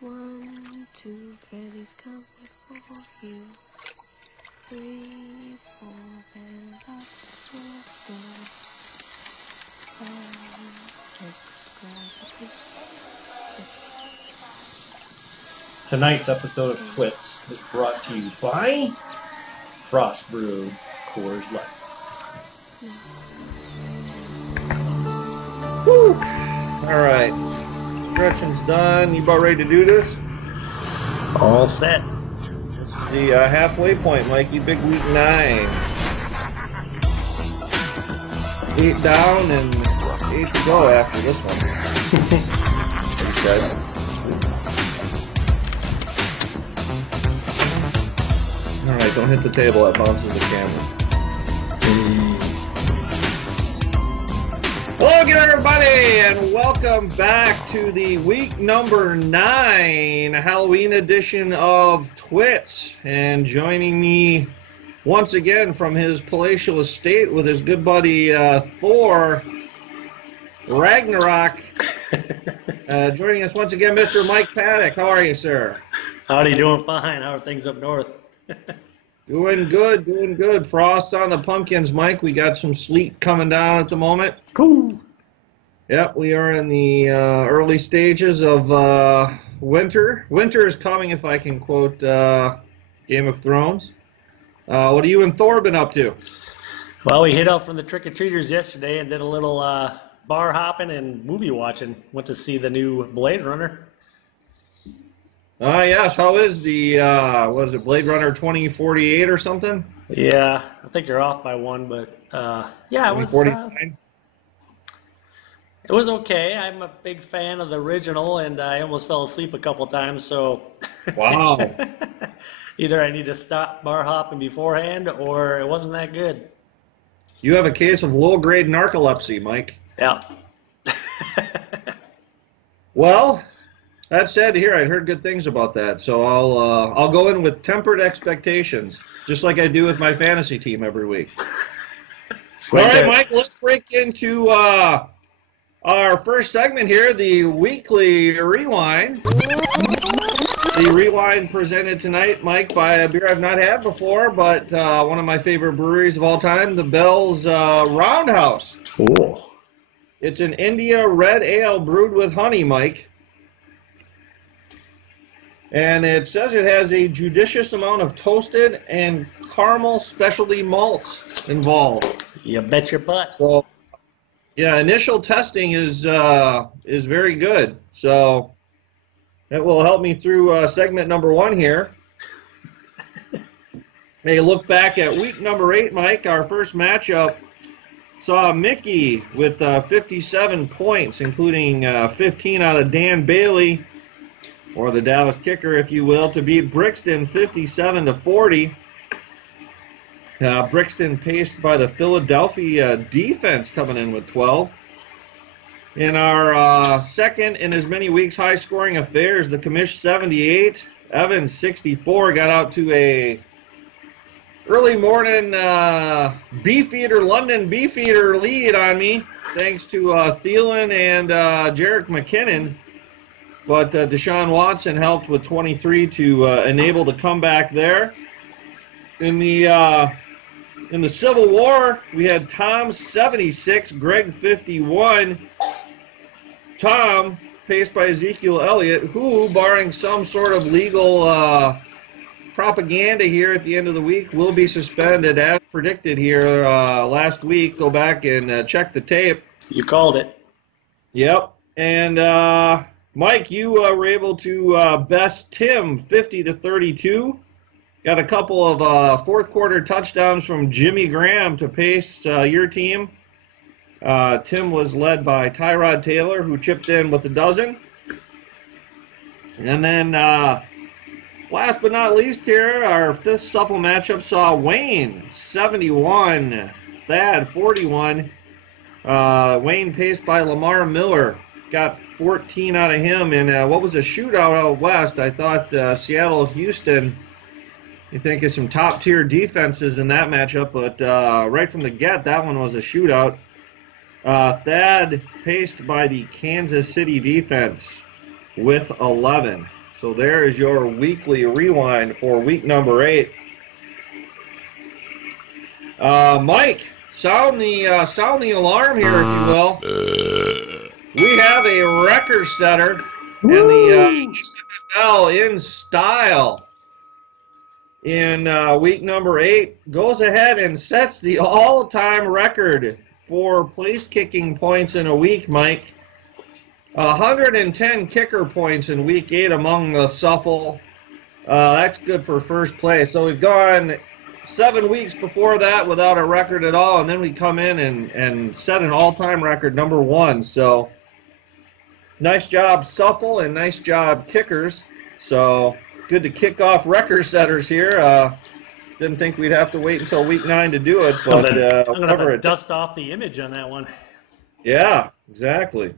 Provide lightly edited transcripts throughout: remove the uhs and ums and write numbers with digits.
1, 2, Freddy's coming for you. 3, 4, and up the door. 5, 6, grab a piece. Tonight's episode of TWITS is brought to you by Frost Brewed Coors Light. Woo! Alright. Stretching's done. You about ready to do this? All set. This is the halfway point, Mikey. Big week 9. 8 down and 8 to go after this one. Okay. Alright, don't hit the table, that bounces the camera. Hello again, everybody, and welcome back to the week number 9 Halloween edition of TWITS. And joining me once again from his palatial estate with his good buddy Thor Ragnarok. Joining us once again, Mr. Mike Paddock. How are you, sir? Howdy, doing fine. How are things up north? Doing good, doing good. Frost on the pumpkins, Mike. We got some sleet coming down at the moment. Cool. Yep, we are in the early stages of winter. Winter is coming, if I can quote Game of Thrones. What have you and Thor been up to? Well, we hit out from the trick-or-treaters yesterday and did a little bar hopping and movie watching. Went to see the new Blade Runner. Yes. How is the, what is it, Blade Runner 2048 or something? Yeah, I think you're off by one, but yeah, it was... 2049? It was okay. I'm a big fan of the original, and I almost fell asleep a couple times, so... Wow. Either I need to stop bar hopping beforehand, or it wasn't that good. You have a case of low-grade narcolepsy, Mike. Yeah. Well... That said, here I'd heard good things about that, so I'll go in with tempered expectations, just like I do with my fantasy team every week. All right, Mike, let's break into our first segment here, the weekly rewind. The rewind presented tonight, Mike, by a beer I've not had before, but one of my favorite breweries of all time, the Bell's Roundhouse. Cool. It's an India red ale brewed with honey, Mike. And it says it has a judicious amount of toasted and caramel specialty malts involved. You bet your butt. So, yeah, initial testing is very good. So that will help me through segment number 1 here. Hey, look back at week number 8, Mike. Our first matchup saw Mickey with 57 points, including 15 out of Dan Bailey, or the Dallas Kicker, if you will, to beat Brixton 57-40. Brixton paced by the Philadelphia defense coming in with 12. In our second in as many weeks high-scoring affairs, the Commish 78, Evans 64 got out to a early morning London Beefeater lead on me, thanks to Thielen and Jarek McKinnon. But Deshaun Watson helped with 23 to enable the comeback there. In the Civil War, we had Tom 76, Greg 51. Tom, paced by Ezekiel Elliott, who, barring some sort of legal propaganda here at the end of the week, will be suspended as predicted here last week. Go back and check the tape. You called it. Yep. And... Mike, you were able to best Tim 50-32. Got a couple of fourth quarter touchdowns from Jimmy Graham to pace your team. Tim was led by Tyrod Taylor, who chipped in with a dozen. And then last but not least here, our fifth supple matchup saw Wayne 71, Thad 41. Wayne paced by Lamar Miller. Got 14 out of him in what was a shootout out west. I thought Seattle-Houston, you think of some top-tier defenses in that matchup, but right from the get, that one was a shootout. Thad paced by the Kansas City defense with 11. So there is your weekly rewind for week number 8. Mike, sound the alarm here, if you will. We have a record setter, and the SFL in style in week number 8 goes ahead and sets the all-time record for place kicking points in a week, Mike. 110 kicker points in week 8 among the Suffle. That's good for first place. So we've gone 7 weeks before that without a record at all, and then we come in and set an all-time record, number 1. So nice job, Suffle, and nice job, kickers. So good to kick off record setters here. Didn't think we'd have to wait until week 9 to do it, but I'm going to have to dust off the image on that one. Yeah, exactly.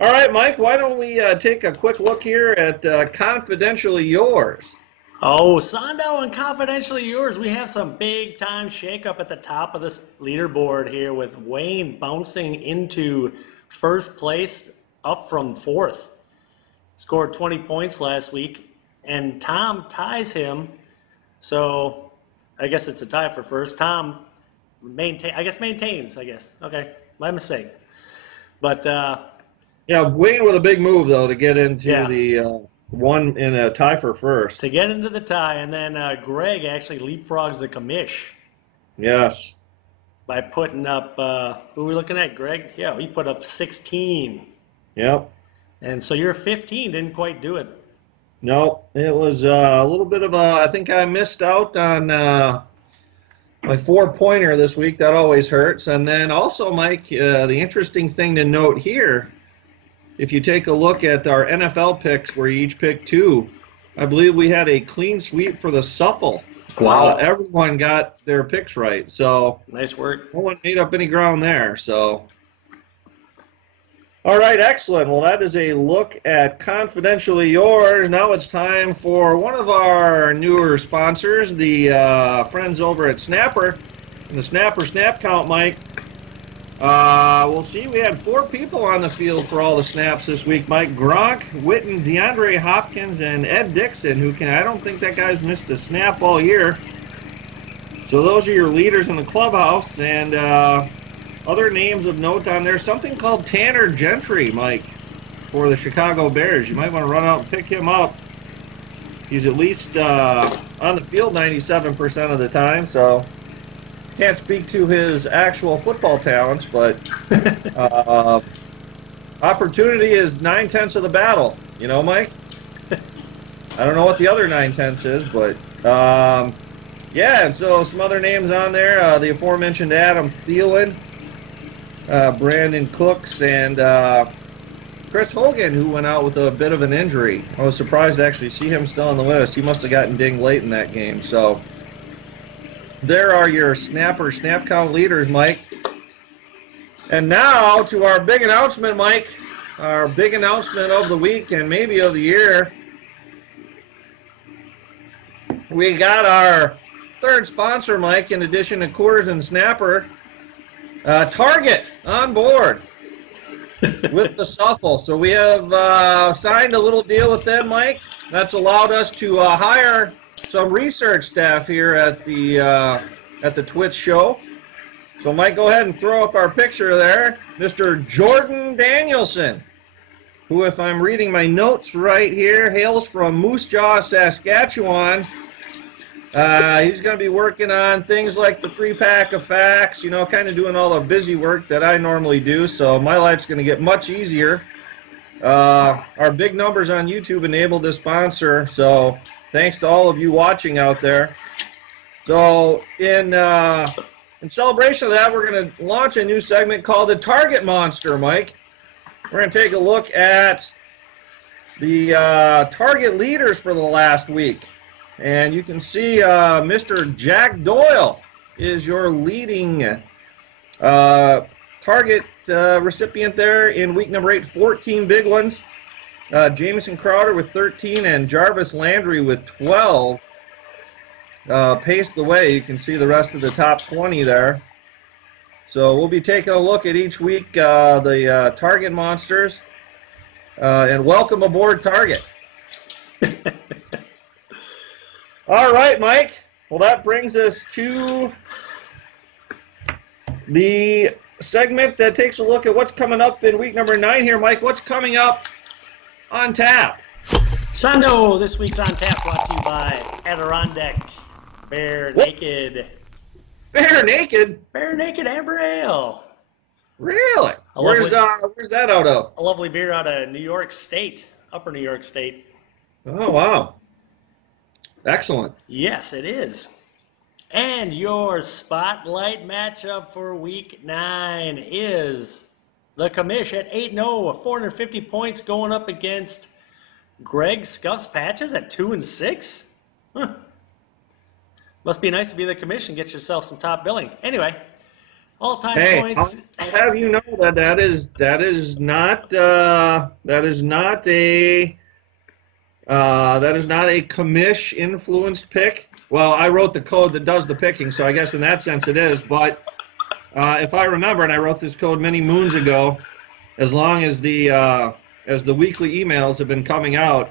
All right, Mike, why don't we take a quick look here at Confidentially Yours. Oh, Sondo and Confidentially Yours. We have some big-time shakeup at the top of this leaderboard here with Wayne bouncing into first place up from 4th. Scored 20 points last week, and Tom ties him. So I guess it's a tie for first. Tom maintains, I guess. Okay, my mistake. But yeah, Wayne with a big move, though, to get into the one in a tie for first. To get into the tie, and then Greg actually leapfrogs the commish. Yes. By putting up, who are we looking at, Greg? Yeah, he put up 16. Yep. And so your 15 didn't quite do it. No, it was a little bit of a, I think I missed out on my 4-pointer this week. That always hurts. And then also, Mike, the interesting thing to note here, if you take a look at our NFL picks where you each picked 2, I believe we had a clean sweep for the Suffle. Wow. Everyone got their picks right. So nice work. No one made up any ground there. So, all right, excellent. Well, that is a look at Confidentially Yours. Now it's time for one of our newer sponsors, the friends over at Snapper. And the Snapper snap count, Mike. We'll see. We had 4 people on the field for all the snaps this week. Mike Gronk, Witten, DeAndre Hopkins, and Ed Dixon, I don't think that guy's missed a snap all year. So those are your leaders in the clubhouse. And other names of note on there, something called Tanner Gentry, Mike, for the Chicago Bears. You might want to run out and pick him up. He's at least on the field 97% of the time, so can't speak to his actual football talents, but opportunity is 9/10 of the battle. You know, Mike? I don't know what the other 9/10 is, but yeah, and so some other names on there. The aforementioned Adam Thielen, Brandon Cooks, and Chris Hogan, who went out with a bit of an injury. I was surprised to actually see him still on the list. He must have gotten dinged late in that game, so there are your snap count leaders, Mike. And now to our big announcement, Mike. Our big announcement of the week and maybe of the year. We got our third sponsor, Mike, in addition to Coors and Snapper. Target on board with the Suffle. So we have signed a little deal with them, Mike. That's allowed us to hire some research staff here at the TWITS show. So, Mike, go ahead and throw up our picture there. Mr. Jordan Danielson, who, if I'm reading my notes right here, hails from Moose Jaw, Saskatchewan. He's going to be working on things like the 3-pack of facts, you know, kind of doing all the busy work that I normally do. So my life's going to get much easier. Our big numbers on YouTube enabled this sponsor, so thanks to all of you watching out there. So in celebration of that, we're going to launch a new segment called the Target Monster, Mike. We're going to take a look at the target leaders for the last week. And you can see Mr. Jack Doyle is your leading target recipient there in week number 8, 14 big ones. Jamison Crowder with 13 and Jarvis Landry with 12 paced the way. You can see the rest of the top 20 there. So we'll be taking a look at each week the Target Monsters. And welcome aboard, Target. All right, Mike. Well, that brings us to the segment that takes a look at what's coming up in week number 9 here. Mike, what's coming up on tap? Sondo, this week's on tap brought to you by Adirondack Bear Naked. Bear Naked? Bear Naked Amber Ale. Really? Where's that out of? A lovely beer out of New York State, Upper New York State. Oh, wow. Excellent. Yes, it is. And your spotlight matchup for week 9 is the Commish at 8-0, 450 points going up against Greg Scuffs Patches at 2-6. Huh. Must be nice to be the Commish and get yourself some top billing. Anyway, all-time points. I'll have you know that is not a commish influenced pick. Well, I wrote the code that does the picking, so I guess in that sense it is. But if I remember, and I wrote this code many moons ago, as long as the weekly emails have been coming out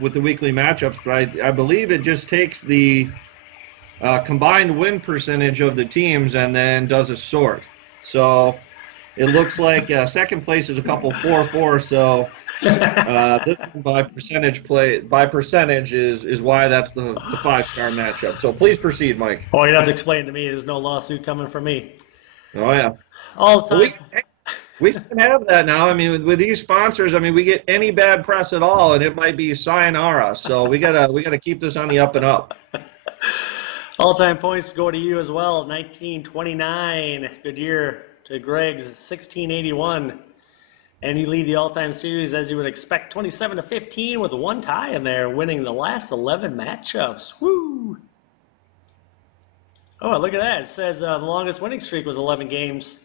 with the weekly matchups, I believe it just takes the combined win percentage of the teams and then does a sort. So it looks like second place is a couple 4-4. So this by percentage is why that's the 5-star matchup. So please proceed, Mike. Oh, you'd have to explain to me. There's no lawsuit coming from me. Oh yeah. All the time. We can have that now. I mean, with these sponsors, I mean, we get any bad press at all, and it might be sayonara. So we gotta keep this on the up and up. All-time points go to you as well. 1929. Good year to Greg's 1681. And you lead the all-time series as you would expect, 27-15 with one tie in there, winning the last 11 matchups. Woo! Oh, look at that. It says the longest winning streak was 11 games.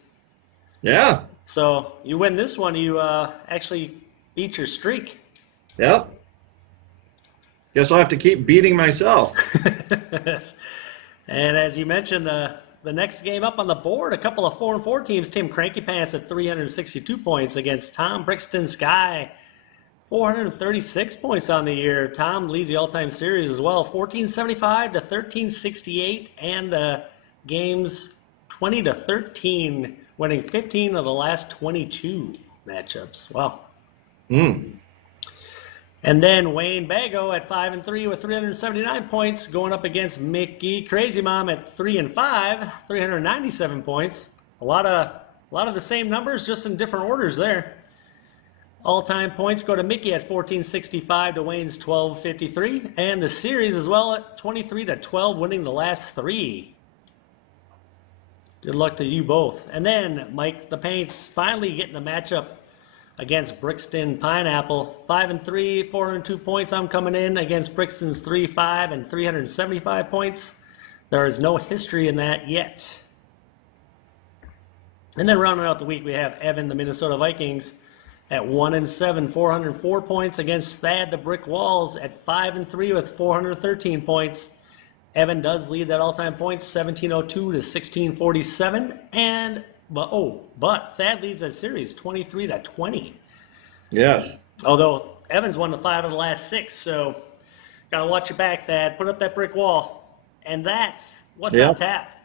Yeah. So you win this one, you actually beat your streak. Yep. Guess I'll have to keep beating myself. And as you mentioned, the next game up on the board, a couple of 4-4 teams. Tim Cranky Pants at 362 points against Tom Brixton Sky, 436 points on the year. Tom leads the all-time series as well, 1475 to 1368, and games 20-13, winning 15 of the last 22 matchups. Wow. And then Wayne Bago at 5-3 with 379 points, going up against Mickey Crazy Mom at 3-5, 397 points. A lot of the same numbers, just in different orders there. All-time points go to Mickey at 1465 to Wayne's 1253, and the series as well at 23-12, winning the last 3. Good luck to you both. And then Mike the Paints finally getting a matchup against Brixton Pineapple. 5-3, 402 points. I'm coming in against Brixton's 3-5 and 375 points. There is no history in that yet. And then rounding out the week, we have Evan, the Minnesota Vikings, at 1-7, 404 points against Thad, the Brick Walls, at 5-3 with 413 points. Evan does lead that all-time points, 1702 to 1647, but Thad leads that series 23-20. Yes. Although Evans won the 5 of the last 6, so gotta watch your back, Thad. Put up that brick wall, and that's what's on tap.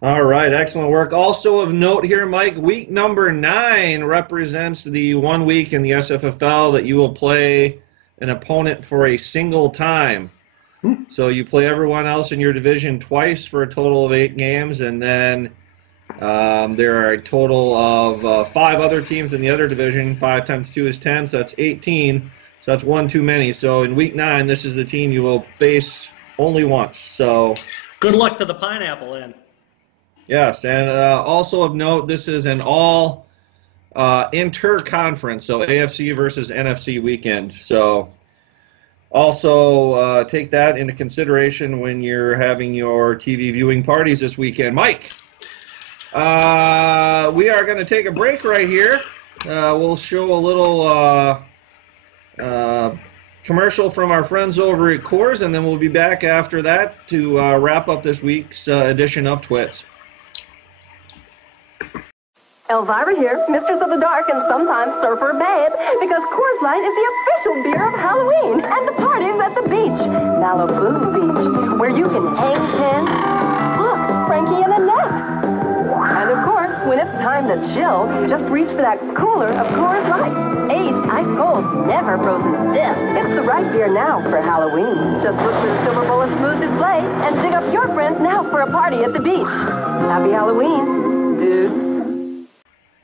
All right, excellent work. Also of note here, Mike, week number 9 represents the 1 week in the SFFL that you will play an opponent for a single time. So you play everyone else in your division twice for a total of 8 games, and then there are a total of 5 other teams in the other division. 5 times 2 is 10, so that's 18. So that's 1 too many. So in week 9, this is the team you will face only once. So good luck to the Pineapple, then. Yes, and also of note, this is an all inter-conference, so AFC versus NFC weekend. So also take that into consideration when you're having your TV viewing parties this weekend. Mike, we are going to take a break right here. We'll show a little commercial from our friends over at Coors, and then we'll be back after that to wrap up this week's edition of TWITS. Elvira here, Mistress of the Dark and sometimes Surfer Babe, because Coors Light is the official beer of Halloween and the parties at the beach. Malibu Beach, where you can hang ten. Look, Frankie and Annette. And of course, when it's time to chill, just reach for that cooler of Coors Light. Aged ice cold, never frozen stiff. It's the right beer now for Halloween. Just look for the silver bullet smooth display and dig up your friends now for a party at the beach. Happy Halloween, dudes.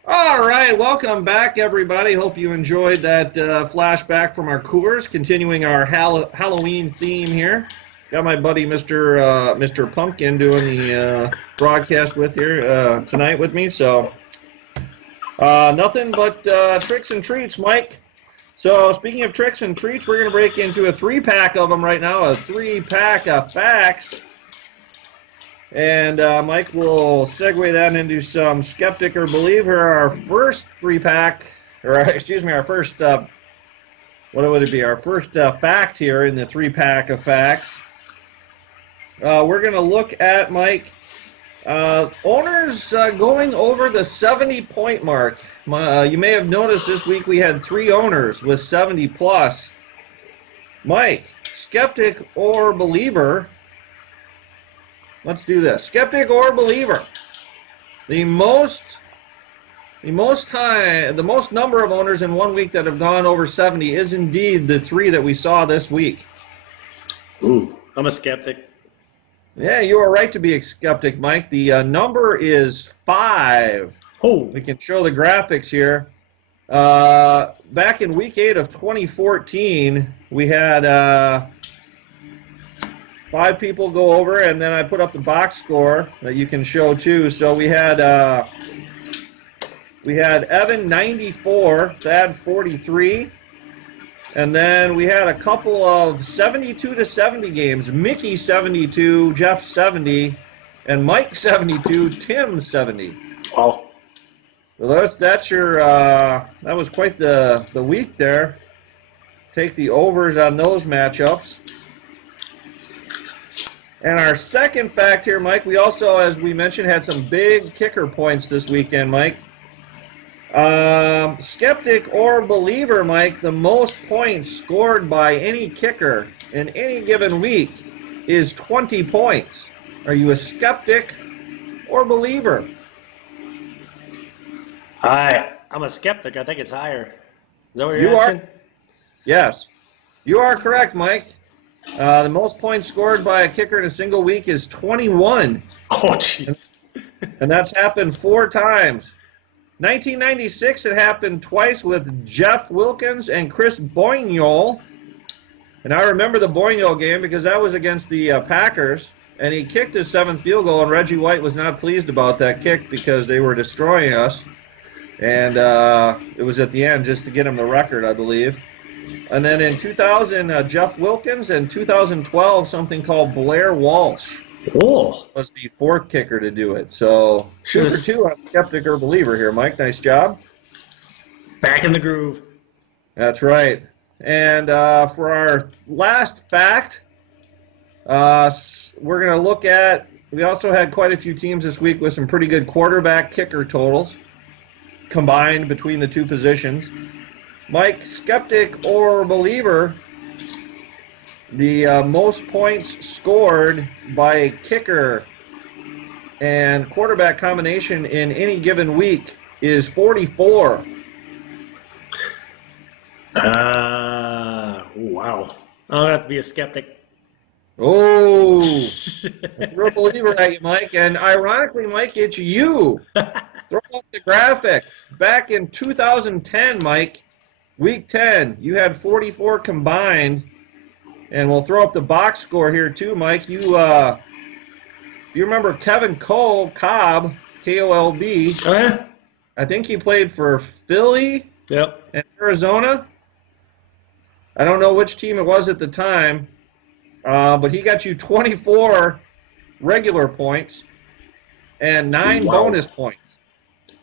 All right, welcome back, everybody. Hope you enjoyed that flashback from our Coors, continuing our Halloween theme here. Got my buddy Mr. Pumpkin doing the broadcast with here tonight with me. So nothing but tricks and treats, Mike. So speaking of tricks and treats, we're going to break into a 3-pack of them right now, a 3-pack of facts. And Mike will segue that into some Skeptic or Believer, our first 3-pack, or excuse me, our first, what would it be, our first fact here in the 3-pack of facts. We're going to look at, Mike, owners going over the 70-point mark. You may have noticed this week we had 3 owners with 70 plus. Mike, Skeptic or Believer? Let's do this. Skeptic or Believer? The most number of owners in 1 week that have gone over 70 is indeed the 3 that we saw this week. Ooh, I'm a skeptic. Yeah, you are right to be a skeptic, Mike. The number is 5. Oh, we can show the graphics here. Back in week 8 of 2014, we had 5 people go over, and then I put up the box score that you can show too. So we had Evan 94, Thad 43, and then we had a couple of 72 to 70 games. Mickey 72, Jeff 70, and Mike 72, Tim 70. Wow. So that's your that was quite the week there. Take the overs on those matchups. And our second fact here, Mike, we also, as we mentioned, had some big kicker points this weekend, Mike. Skeptic or Believer, Mike, the most points scored by any kicker in any given week is 20 points. Are you a skeptic or believer? I'm a skeptic. I think it's higher. Is that what you're asking? Yes. You are correct, Mike. The most points scored by a kicker in a single week is 21. Oh, jeez. And that's happened 4 times. 1996, it happened twice with Jeff Wilkins and Chris Boignol. And I remember the Boignol game because that was against the Packers. And he kicked his 7th field goal, and Reggie White was not pleased about that kick because they were destroying us. And it was at the end just to get him the record, I believe. And then in 2000, Jeff Wilkins, and 2012, something called Blair Walsh was the 4th kicker to do it. So 2 for 2 on skeptic or believer here, Mike. Nice job. Back in the groove. That's right. And for our last fact, we're going to look at, we also had quite a few teams this week with some pretty good quarterback kicker totals combined between the 2 positions. Mike, skeptic or believer, the most points scored by a kicker and quarterback combination in any given week is 44. Wow. I'm going to have to be a skeptic. Oh, you're a believer at you, Mike. And ironically, Mike, it's you. Throw up the graphic. Back in 2010, Mike, Week 10, you had 44 combined, and we'll throw up the box score here too, Mike. You remember Kevin Cobb, K-O-L-B. Oh, yeah? I think he played for Philly and Arizona. I don't know which team it was at the time, but he got you 24 regular points and 9 bonus points.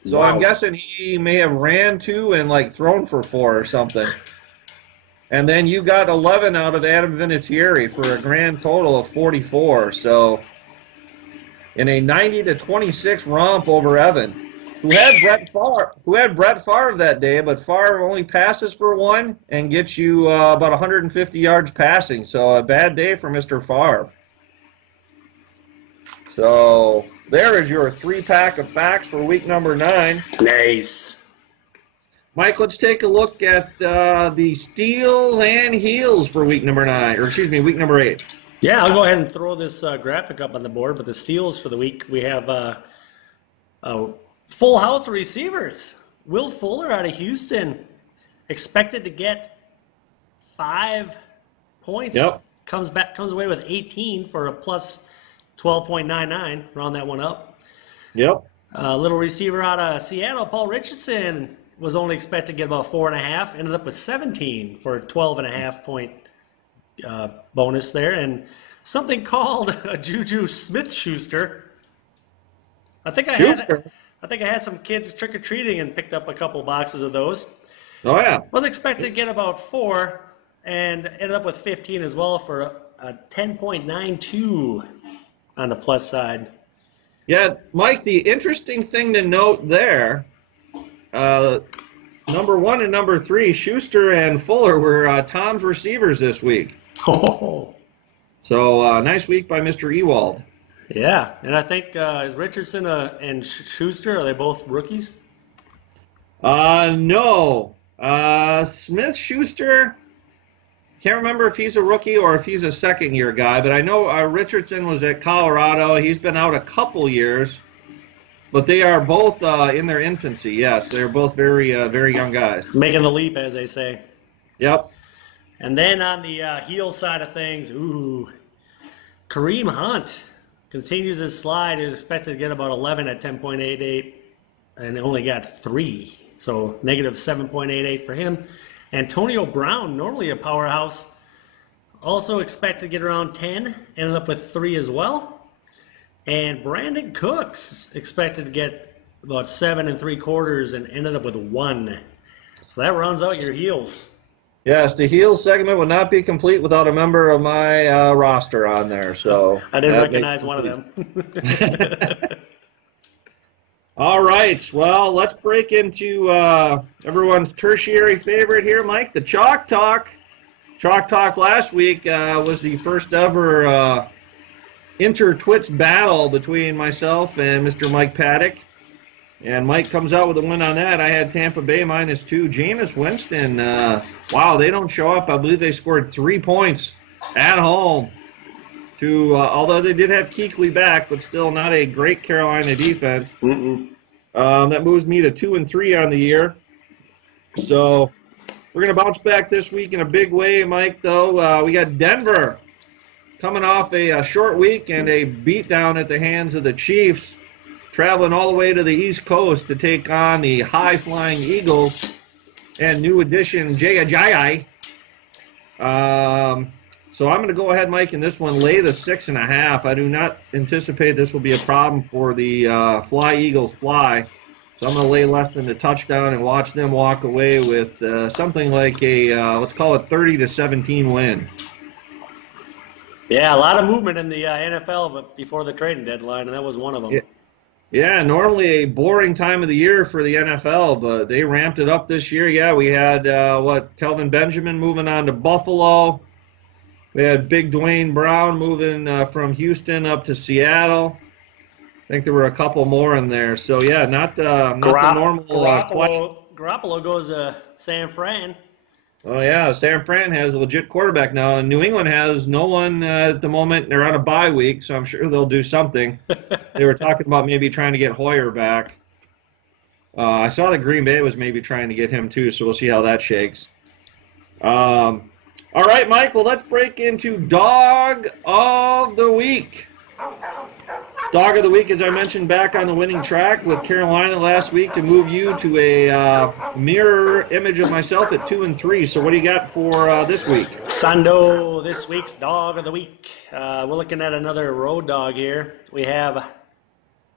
So I'm guessing he may have ran 2 and like thrown for 4 or something. And then you got 11 out of Adam Vinatieri for a grand total of 44. So in a 90-26 romp over Evan. who had Brett Favre that day, but Favre only passes for one and gets you about 150 yards passing. So a bad day for Mr. Favre. So there is your 3-pack of facts for week number 9. Nice. Mike, let's take a look at the steals and heels for week number 9, or excuse me, week number 8. Yeah, I'll go ahead and throw this graphic up on the board. But the steals for the week, we have a full house of receivers. Will Fuller out of Houston, expected to get 5 points. Yep. Comes away with 18 for a plus 12.99. Round that one up. Yep. Little receiver out of Seattle, Paul Richardson, was only expected to get about 4.5. Ended up with 17 for a 12.5 point bonus there. And something called a Juju Smith-Schuster. I think I had some kids trick-or-treating and picked up a couple boxes of those. Oh, yeah. Was expected to get about 4 and ended up with 15 as well for a 10.92 on the plus side. Yeah, Mike, the interesting thing to note there, number 1 and number 3, Schuster and Fuller, were Tom's receivers this week. Oh. So nice week by Mr. Ewald. Yeah, and I think is Richardson and Schuster, are they both rookies? No. Smith-Schuster, can't remember if he's a rookie or if he's a second-year guy, but I know Richardson was at Colorado. He's been out a couple years, but they are both in their infancy. Yes, they're both very, very young guys. Making the leap, as they say. Yep. And then on the heel side of things, Kareem Hunt continues his slide. Is expected to get about 11 at 10.88 and only got 3. So negative 7.88 for him. Antonio Brown, normally a powerhouse, also expected to get around 10, ended up with 3 as well. And Brandon Cooks expected to get about 7 3/4 and ended up with 1. So that rounds out your heels. Yes, the heels segment would not be complete without a member of my roster on there. So I didn't recognize one of them. All right, well, let's break into everyone's tertiary favorite here, Mike, the Chalk Talk. Chalk Talk last week was the first ever inter-Twits battle between myself and Mr. Mike Paddock. And Mike comes out with a win on that. I had Tampa Bay -2. Jameis Winston, wow, they don't show up. I believe they scored 3 points at home. Although they did have Kuechly back, but still not a great Carolina defense. That moves me to 2-3 on the year. So we're going to bounce back this week in a big way, Mike, though. We got Denver coming off a short week and a beatdown at the hands of the Chiefs, traveling all the way to the East Coast to take on the high-flying Eagles and new addition Jay Ajayi. So I'm going to go ahead, Mike, in this one, lay the 6.5. I do not anticipate this will be a problem for the Fly Eagles Fly. So I'm going to lay less than the touchdown and watch them walk away with something like a, let's call it 30-17 win. Yeah, a lot of movement in the NFL but before the trading deadline, and that was one of them. Yeah, normally a boring time of the year for the NFL, but they ramped it up this year. Yeah, we had, Kelvin Benjamin moving on to Buffalo. We had Big Dwayne Brown moving from Houston up to Seattle. I think there were a couple more in there. So, yeah, not the normal. Garoppolo goes to San Fran. Oh, yeah, San Fran has a legit quarterback now, and New England has no one at the moment. They're on a bye week, so I'm sure they'll do something. They were talking about maybe trying to get Hoyer back. I saw that Green Bay was maybe trying to get him too, so we'll see how that shakes. All right, Mike, well, let's break into Dog of the Week. Dog of the Week, as I mentioned, back on the winning track with Carolina last week to move you to a mirror image of myself at 2-3. So what do you got for this week? Sondo, this week's Dog of the Week. We're looking at another road dog here. We have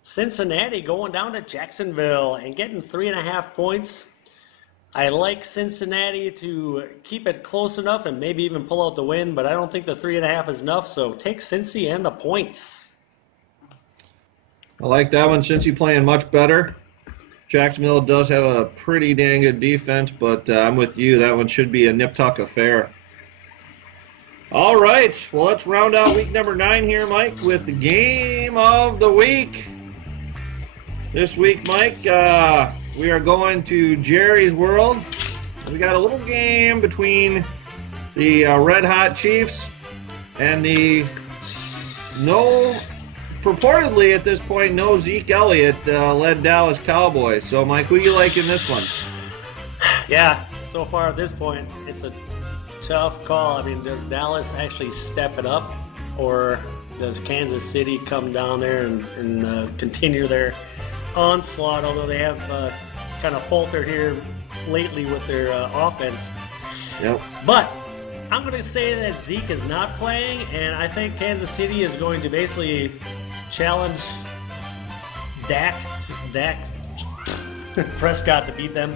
Cincinnati going down to Jacksonville and getting 3.5 points. I like Cincinnati to keep it close enough and maybe even pull out the win, but I don't think the 3.5 is enough, so take Cincy and the points. I like that one, Cincy playing much better. Jacksonville does have a pretty dang good defense, but I'm with you. That one should be a nip-tuck affair. All right, well, let's round out week number 9 here, Mike, with the game of the week. This week, Mike, we are going to Jerry's World. We got a little game between the Red Hot Chiefs and the purportedly at this point, no Zeke Elliott led Dallas Cowboys. So, Mike, who do you like in this one? Yeah, so far at this point, it's a tough call. I mean, does Dallas actually step it up, or does Kansas City come down there and continue their onslaught, although they have kind of faltered here lately with their offense. Yep. But I'm going to say that Zeke is not playing, and I think Kansas City is going to basically challenge Dak Prescott to beat them.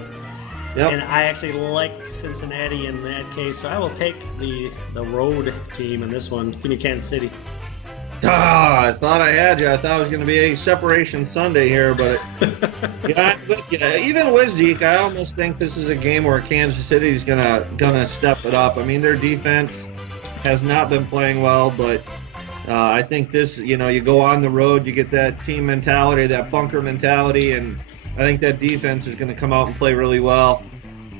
Yep. And I actually like Cincinnati in that case, so I will take the road team in this one. Give me Kansas City. I thought I had you. I thought it was going to be a separation Sunday here, but yeah, I'm with you. Even with Zeke, I almost think this is a game where Kansas City is gonna step it up. I mean, their defense has not been playing well, but I think this, you go on the road, you get that team mentality, that bunker mentality, and I think that defense is going to come out and play really well.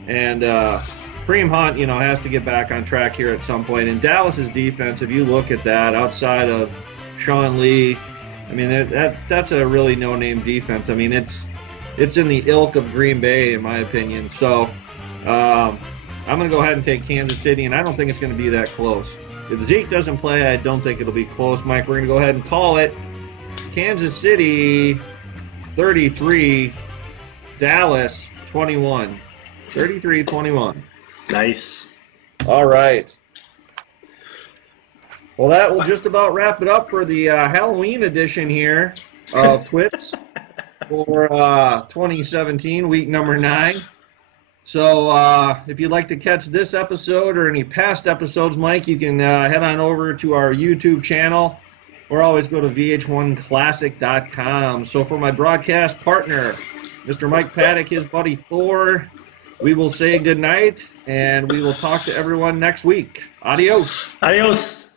And Kareem Hunt, has to get back on track here at some point. And Dallas's defense, if you look at that, outside of Sean Lee, I mean, that's a really no-name defense. I mean, it's in the ilk of Green Bay, in my opinion. So I'm going to go ahead and take Kansas City, and I don't think it's going to be that close. If Zeke doesn't play, I don't think it'll be close, Mike. We're going to go ahead and call it Kansas City 33, Dallas 21. 33-21. Nice. All right. Well, that will just about wrap it up for the Halloween edition here of TWITS for 2017, week number 9. So if you'd like to catch this episode or any past episodes, Mike, you can head on over to our YouTube channel or always go to vh1classic.com. So for my broadcast partner, Mr. Mike Paddock, his buddy Thor, we will say good night, and we will talk to everyone next week. Adios. Adios.